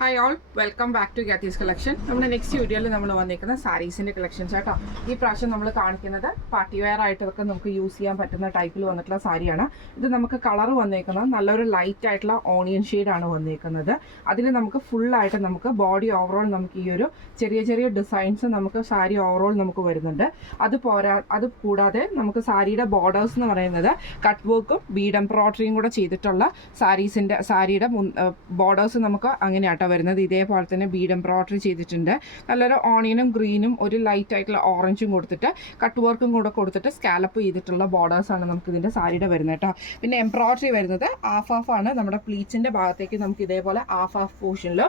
Hi all, welcome back to Gaathis collection. നമ്മുടെ next വീഡിയോയിൽ നമ്മൾ വന്നിരിക്കുന്ന സാരീസിൻ്റെ കളക്ഷൻസ് ആട്ടോ. ഈ പ്രാവശ്യം നമ്മൾ കാണിക്കുന്നത് പാർട്ടി വെയർ ആയിട്ടൊക്കെ നമുക്ക് യൂസ് ചെയ്യാൻ പറ്റുന്ന ടൈപ്പിൽ വന്നിട്ടുള്ള സാരിയാണ്. ഇത് നമുക്ക് കളർ വന്നേക്കുന്നത് നല്ലൊരു ലൈറ്റ് ആയിട്ടുള്ള ഓണിയൻ ഷെയ്ഡാണ് വന്നേക്കുന്നത്. അതിൽ നമുക്ക് ഫുള്ളായിട്ട് നമുക്ക് ബോഡി ഓവറോൾ നമുക്ക് ഈ ഒരു ചെറിയ ചെറിയ ഡിസൈൻസ് നമുക്ക് സാരി ഓവറോൾ നമുക്ക് വരുന്നുണ്ട്. അത് കൂടാതെ നമുക്ക് സാരിയുടെ ബോർഡേഴ്സ് എന്ന് പറയുന്നത് കട്ട് വർക്കും ബീഡ് എംബ്രോയിഡറിയും കൂടെ ചെയ്തിട്ടുള്ള സാരിയുടെ ബോർഡേഴ്സ് നമുക്ക് അങ്ങനെയാട്ടോ വരുന്നത്. ഇതേപോലെ തന്നെ ബീഡ് എംബ്രോയിഡറി ചെയ്തിട്ടുണ്ട്. നല്ലൊരു ഓണിയനും ഗ്രീനും ഒരു ലൈറ്റ് ആയിട്ടുള്ള ഓറഞ്ചും കൊടുത്തിട്ട് കട്ട് വർക്കും കൂടെ കൊടുത്തിട്ട് സ്കാലപ്പ് ചെയ്തിട്ടുള്ള ബോർഡേഴ്സാണ് നമുക്ക് ഇതിൻ്റെ സാരിയുടെ വരുന്നത് കേട്ടോ. പിന്നെ എംബ്രോയിഡറി വരുന്നത് ഹാഫ് ആണ്. നമ്മുടെ പ്ലീറ്റ്സിൻ്റെ ഭാഗത്തേക്ക് നമുക്ക് ഇതേപോലെ ഹാഫ് പോർഷനിൽ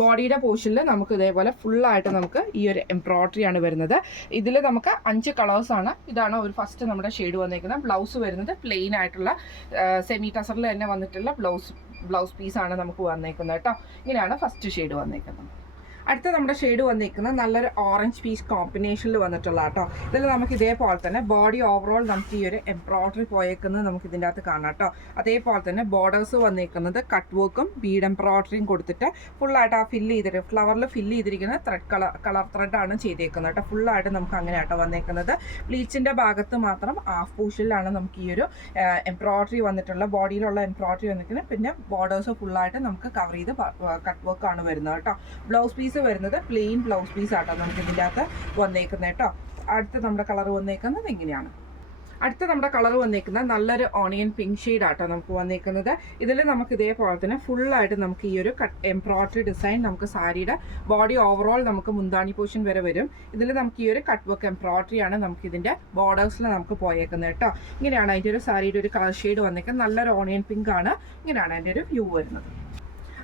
ബോഡിയുടെ പോർഷനിൽ നമുക്ക് ഇതേപോലെ ഫുള്ളായിട്ട് നമുക്ക് ഈ ഒരു എംബ്രോയിഡറിയാണ് വരുന്നത്. ഇതിൽ നമുക്ക് 5 കളേഴ്സാണ്. ഇതാണ് ഒരു ഫസ്റ്റ് നമ്മുടെ ഷെയ്ഡ് വന്നിരിക്കുന്നത്. ബ്ലൗസ് വരുന്നത് പ്ലെയിൻ ആയിട്ടുള്ള സെമി ടസറിൽ തന്നെ വന്നിട്ടുള്ള ബ്ലൗസ് പീസാണ് നമുക്ക് വന്നേക്കുന്നത് കേട്ടോ. ഇങ്ങനെയാണ് ഫസ്റ്റ് ഷെയ്ഡ് വന്നേക്കുന്നത്. അടുത്ത നമ്മുടെ ഷെയ്ഡ് വന്നിരിക്കുന്നത് നല്ലൊരു ഓറഞ്ച് പീസ് കോമ്പിനേഷനിൽ വന്നിട്ടുള്ള കേട്ടോ. ഇതിൽ നമുക്ക് ഇതേപോലെ തന്നെ ബോഡി ഓവറോൾ നമുക്ക് ഈ ഒരു എംബ്രോയിഡറി പോയേക്കുന്നത് നമുക്ക് ഇതിൻ്റെ അകത്ത് കാണാം കേട്ടോ. അതേപോലെ തന്നെ ബോർഡേഴ്സ് വന്നിരിക്കുന്നത് കട്ട് വർക്കും ബീഡ് എംബ്രോയിഡറിയും കൊടുത്തിട്ട് ഫുള്ളായിട്ട് ഫ്ലവറിൽ ഫില്ല് ചെയ്തിരിക്കുന്ന കളർ ത്രെഡാണ് ചെയ്തേക്കുന്നത് കേട്ടോ. ഫുള്ളായിട്ട് നമുക്ക് അങ്ങനെ ആട്ടോ വന്നേക്കുന്നത്. പ്ലീച്ചിൻ്റെ ഭാഗത്ത് മാത്രം ഹാഫ് പോർഷനിലാണ് നമുക്ക് ഈ ഒരു എംബ്രോയിഡറി വന്നിട്ടുള്ള ബോഡിയിലുള്ള എംബ്രോയിഡറി വന്നിരിക്കുന്നത്. പിന്നെ ബോർഡേഴ്സ് ഫുള്ളായിട്ട് നമുക്ക് കവർ ചെയ്ത് കട്ട് വർക്കാണ് വരുന്നത് കേട്ടോ. ബ്ലൗസ് പീസ് വരുന്നത് പ്ലെയിൻ ബ്ലൗസ് പീസ് ആട്ടോ നമുക്ക് ഇതിൻ്റെ അകത്ത് വന്നേക്കുന്നത് കേട്ടോ. അടുത്ത നമ്മുടെ കളർ വന്നേക്കുന്നത് ഇങ്ങനെയാണ്. അടുത്ത നമ്മുടെ കളർ വന്നേക്കുന്നത് നല്ലൊരു ഓണിയൻ പിങ്ക് ഷെയ്ഡ് ആട്ടോ നമുക്ക് വന്നേക്കുന്നത്. ഇതിൽ നമുക്ക് ഇതേപോലെ തന്നെ ഫുള്ളായിട്ട് നമുക്ക് ഈ ഒരു എംബ്രോയിഡറി ഡിസൈൻ നമുക്ക് സാരിയുടെ ബോഡി ഓവറോൾ നമുക്ക് മുന്താണി പോർഷൻ വരെ വരും. ഇതിൽ നമുക്ക് ഈ ഒരു കട്ട് വർക്ക് എംബ്രോയിഡറി ആണ് നമുക്ക് ഇതിൻ്റെ ബോർഡേഴ്സിൽ നമുക്ക് പോയേക്കുന്നത് കേട്ടോ. ഇങ്ങനെയാണ് അതിൻ്റെ ഒരു സാരിയുടെ ഒരു കളർ ഷെയ്ഡ് വന്നേക്കുന്നത്. നല്ലൊരു ഓണിയൻ പിങ്ക് ആണ്. ഇങ്ങനെയാണ് അതിൻ്റെ ഒരു വ്യൂ വരുന്നത്.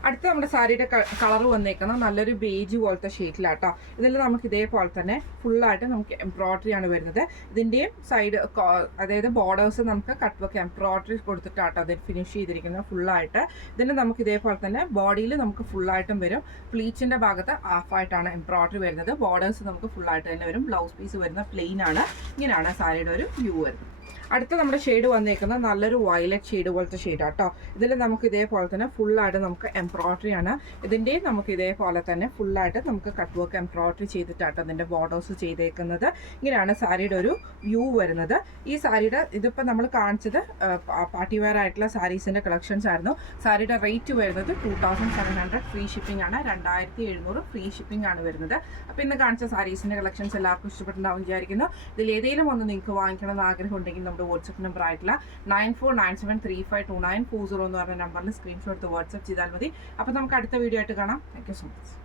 അടുത്ത നമ്മുടെ സാരിയുടെ കളർ വന്നേക്കുന്നത് നല്ലൊരു ബേജ് പോലത്തെ ഷെയ്ഡിലാട്ടോ. ഇതിൽ നമുക്ക് ഇതേപോലെ തന്നെ ഫുള്ളായിട്ട് നമുക്ക് എംബ്രോയിഡറി ആണ് വരുന്നത്. ഇതിൻ്റെയും സൈഡ് അതായത് ബോർഡേഴ്സ് നമുക്ക് കട്ട് വർക്ക് എംബ്രോയിഡറി കൊടുത്തിട്ടാട്ടോ അതിൽ ഫിനിഷ് ചെയ്തിരിക്കുന്നത് ഫുള്ളായിട്ട്. ഇതിന് നമുക്ക് ഇതേപോലെ തന്നെ ബോഡിയിൽ നമുക്ക് ഫുള്ളായിട്ടും വരും. പ്ലീച്ചിൻ്റെ ഭാഗത്ത് ഹാഫായിട്ടാണ് എംബ്രോയിഡറി വരുന്നത്. ബോർഡേഴ്സ് നമുക്ക് ഫുള്ളായിട്ട് തന്നെ വരും. ബ്ലൗസ് പീസ് വരുന്ന പ്ലെയിൻ ആണ്. ഇങ്ങനെയാണ് സാരിയുടെ ഒരു വ്യൂ വരുന്നത്. അടുത്ത നമ്മുടെ ഷെയ്ഡ് വന്നേക്കുന്നത് നല്ലൊരു വയലറ്റ് ഷെയ്ഡ് പോലത്തെ ഷെയ്ഡാട്ടോ. ഇതിൽ നമുക്ക് ഇതേപോലെ തന്നെ ഫുള്ളായിട്ട് നമുക്ക് എംബ്രോയിഡറി ആണ്. ഇതിൻ്റെയും നമുക്ക് ഇതേപോലെ തന്നെ ഫുള്ളായിട്ട് നമുക്ക് കട്ട് വർക്ക് എംബ്രോയിഡറി ചെയ്തിട്ടാട്ടോ അതിൻ്റെ ബോർഡേഴ്സ് ചെയ്തേക്കുന്നത്. ഇങ്ങനെയാണ് സാരിയുടെ ഒരു വ്യൂ വരുന്നത്. ഈ സാരിയുടെ ഇതിപ്പോൾ നമ്മൾ കാണിച്ചത് പാർട്ടി വെയർ ആയിട്ടുള്ള സാരീസിൻ്റെ കളക്ഷൻസ് ആയിരുന്നു. സാരിയുടെ റേറ്റ് വരുന്നത് 2700 ഫ്രീ ഷിപ്പിംഗ് ആണ്. 2700 ഫ്രീ ഷിപ്പിംഗ് ആണ് വരുന്നത്. അപ്പോൾ ഇന്ന് കാണിച്ച സാരീസിൻ്റെ കളക്ഷൻസ് എല്ലാവർക്കും ഇഷ്ടപ്പെട്ടുണ്ടാവും വിചാരിക്കുന്നു. ഇതിൽ ഏതെങ്കിലും ഒന്ന് നിങ്ങൾക്ക് വാങ്ങിക്കണമെന്ന് ആഗ്രഹം ഉണ്ടെങ്കിൽ നമ്മുടെ വാട്സപ്പ് നമ്പർ ആയിട്ടുള്ള 9497352940 എന്ന് പറഞ്ഞ നമ്പറിൽ സ്ക്രീൻഷോട്ട് വാട്സപ്പ് ചെയ്താൽ മതി. അപ്പോൾ നമുക്ക് അടുത്ത വീഡിയോ ആയിട്ട് കാണാം. Thank you so much.